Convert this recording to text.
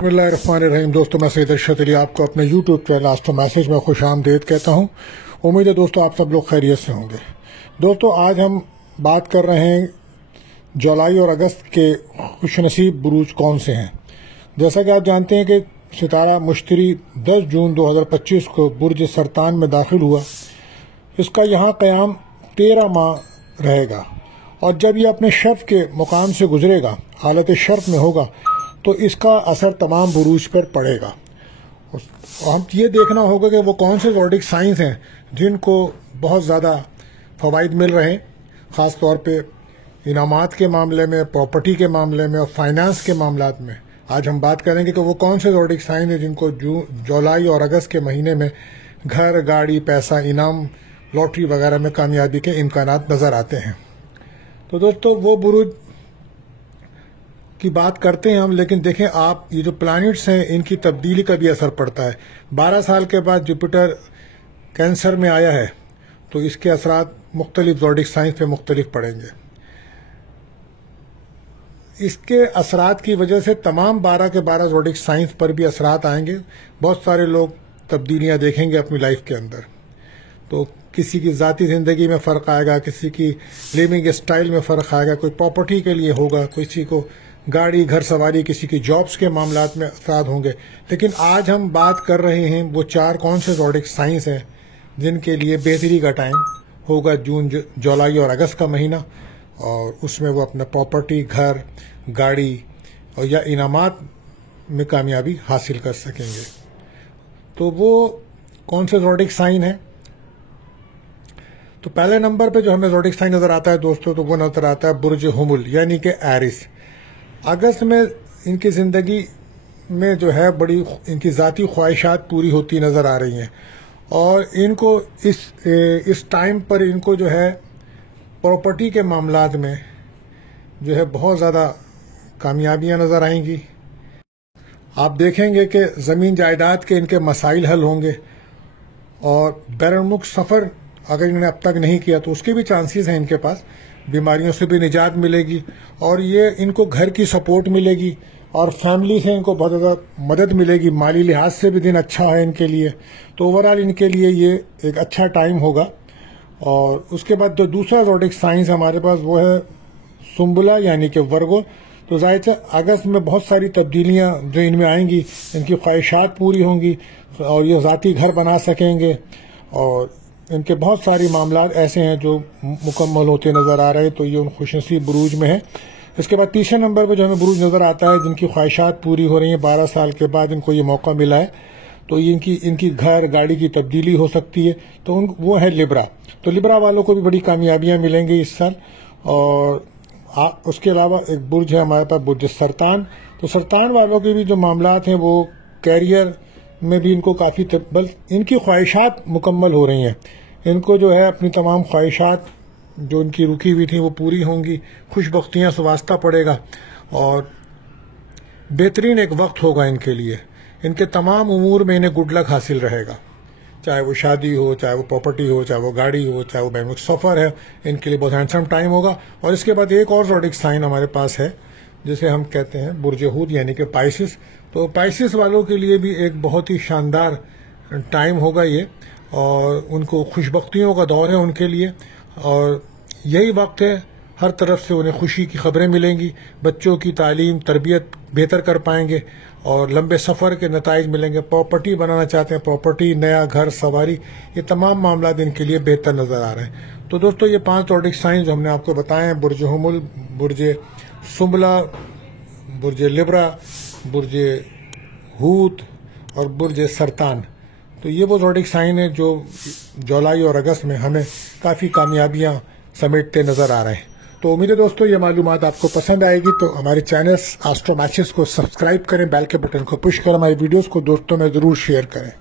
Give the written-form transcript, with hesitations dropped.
बिस्मिल्लाहिर्रहमानिर्रहीम। दोस्तों, मैं सैयद अरशद अली आपको अपने यूट्यूब चैनल एस्ट्रो मैसेज में खुश आमदीद कहता हूँ। उम्मीद है दोस्तों आप सब लोग खैरियत से होंगे। दोस्तों, आज हम बात कर रहे हैं जुलाई और अगस्त के खुशनसीब बुरूज कौन से हैं। जैसा कि आप जानते हैं कि सितारा मुश्तरी 10 जून 2025 को बुर्ज सरतान में दाखिल हुआ। इसका यहाँ क़याम 13 माह रहेगा और जब ये अपने शर्फ के मुकाम से गुजरेगा, हालत शर्फ में होगा, तो इसका असर तमाम बुरूज पर पड़ेगा। और हम ये देखना होगा कि वो कौन से ज़ोडिक साइंस हैं जिनको बहुत ज़्यादा फ़वाइद मिल रहे हैं, ख़ास तौर पे इनामात के मामले में, प्रॉपर्टी के मामले में और फाइनेंस के मामलात में। आज हम बात करेंगे कि वो कौन से ज़ोडिक साइंस हैं जिनको जुलाई और अगस्त के महीने में घर, गाड़ी, पैसा, इनाम, लॉटरी वगैरह में कामयाबी के इम्कानात नज़र आते हैं। तो दोस्तों, वो बुरूज की बात करते हैं हम, लेकिन देखें आप, ये जो प्लैनेट्स हैं इनकी तब्दीली का भी असर पड़ता है। 12 साल के बाद जुपिटर कैंसर में आया है, तो इसके असरात मुख्तलिफ ज़ोडिक साइंस पे मुख्तलिफ पड़ेंगे। इसके असरात की वजह से तमाम 12 के 12 ज़ोडिक साइंस पर भी असरात आएंगे। बहुत सारे लोग तब्दीलियां देखेंगे अपनी लाइफ के अंदर। तो किसी की ज़ाती ज़िंदगी में फ़र्क आएगा, किसी की लिविंग स्टाइल में फ़र्क आएगा, कोई प्रॉपर्टी के लिए होगा, किसी को गाड़ी, घर सवारी, किसी की जॉब्स के मामलात में असरात होंगे। लेकिन आज हम बात कर रहे हैं वो 4 कौन से ज़ोडिक साइंस हैं जिनके लिए बेहतरी का टाइम होगा जून, जुलाई और अगस्त का महीना, और उसमें वो अपना प्रॉपर्टी, घर, गाड़ी और या इनामात में कामयाबी हासिल कर सकेंगे। तो वो कौन से ज़ोडिक साइन हैं? तो पहले नंबर पे जो हमें ज़ोडिक साइन नज़र आता है दोस्तों, तो वो नज़र आता है बुर्ज हुमुल यानी कि एरिस। अगस्त में इनकी ज़िंदगी में जो है बड़ी इनकी ज़ाती ख्वाहिशात पूरी होती नज़र आ रही हैं, और इनको इस टाइम पर इनको जो है प्रॉपर्टी के मामलात में जो है बहुत ज़्यादा कामयाबियां नज़र आएंगी। आप देखेंगे कि ज़मीन जायदाद के इनके मसाइल हल होंगे, और बैरून मुल्क सफ़र अगर इन्होंने अब तक नहीं किया तो उसके भी चांसेस हैं इनके पास। बीमारियों से भी निजात मिलेगी, और ये इनको घर की सपोर्ट मिलेगी, और फैमिली से इनको बहुत ज़्यादा मदद मिलेगी। माली लिहाज से भी दिन अच्छा है इनके लिए। तो ओवरऑल इनके लिए ये एक अच्छा टाइम होगा। और उसके बाद जो दूसरा ज़ोडिक साइंस हमारे पास वो है सुम्बुला यानी कि वर्गो। तो ज़ाहिर है अगस्त में बहुत सारी तब्दीलियाँ जो इनमें आएंगी, इनकी ख्वाहिशात पूरी होंगी और ये ज़ाती घर बना सकेंगे, और इनके बहुत सारी मामलात ऐसे हैं जो मुकम्मल होते नज़र आ रहे हैं। तो ये उन खुशनसीब बुरूज में है। इसके बाद तीसरे नंबर पर जो हमें बुरूज नज़र आता है जिनकी ख्वाहिशात पूरी हो रही हैं, 12 साल के बाद इनको ये मौका मिला है, तो इनकी घर, गाड़ी की तब्दीली हो सकती है। तो वो है लिब्रा। तो लिब्रा वालों को भी बड़ी कामयाबियाँ मिलेंगी इस साल। और उसके अलावा एक बुर्ज है हमारे पास, बुर्ज सरतान। तो सरतान वालों के भी जो मामलात हैं वो कैरियर में भी इनको काफ़ी इनकी ख्वाहिशात मुकम्मल हो रही हैं। इनको जो है अपनी तमाम ख्वाहिशात जो इनकी रुकी हुई थी वो पूरी होंगी, खुशबख्तियाँ से वास्ता पड़ेगा, और बेहतरीन एक वक्त होगा इनके लिए। इनके तमाम उमूर में इन्हें गुड लक हासिल रहेगा, चाहे वो शादी हो, चाहे वो प्रॉपर्टी हो, चाहे वो गाड़ी हो, चाहे वो बैरून सफ़र है, इनके लिए बहुत हैंडसम टाइम होगा। और इसके बाद एक और ज़ोडिक साइन हमारे पास है जिसे हम कहते हैं बुर्ज हूत यानी कि पाइसिस। तो पाइसिस वालों के लिए भी एक बहुत ही शानदार टाइम होगा ये, और उनको खुशबख्तियों का दौर है उनके लिए, और यही वक्त है हर तरफ से उन्हें खुशी की खबरें मिलेंगी। बच्चों की तालीम, तरबियत बेहतर कर पाएंगे, और लंबे सफ़र के नताइज मिलेंगे। प्रॉपर्टी बनाना चाहते हैं, प्रॉपर्टी, नया घर, सवारी, ये तमाम मामला इनके लिए बेहतर नज़र आ रहे हैं। तो दोस्तों, ये 5 ज़ोडिक साइंस जो हमने आपको बताए हैं, बुर्ज हुमुल, बुर्ज सुम्बला, बुर्ज लिब्रा, बुर्ज हूत और बुर्ज सरतान। तो ये वो ज़ोडिक साइन है जो जुलाई और अगस्त में हमें काफ़ी कामयाबियां समेटते नज़र आ रहे हैं। तो उम्मीद है दोस्तों ये मालूमात आपको पसंद आएगी। तो हमारे चैनल एस्ट्रो मैसेज को सब्सक्राइब करें, बेल के बटन को पुश करें, हमारी वीडियोस को दोस्तों में ज़रूर शेयर करें।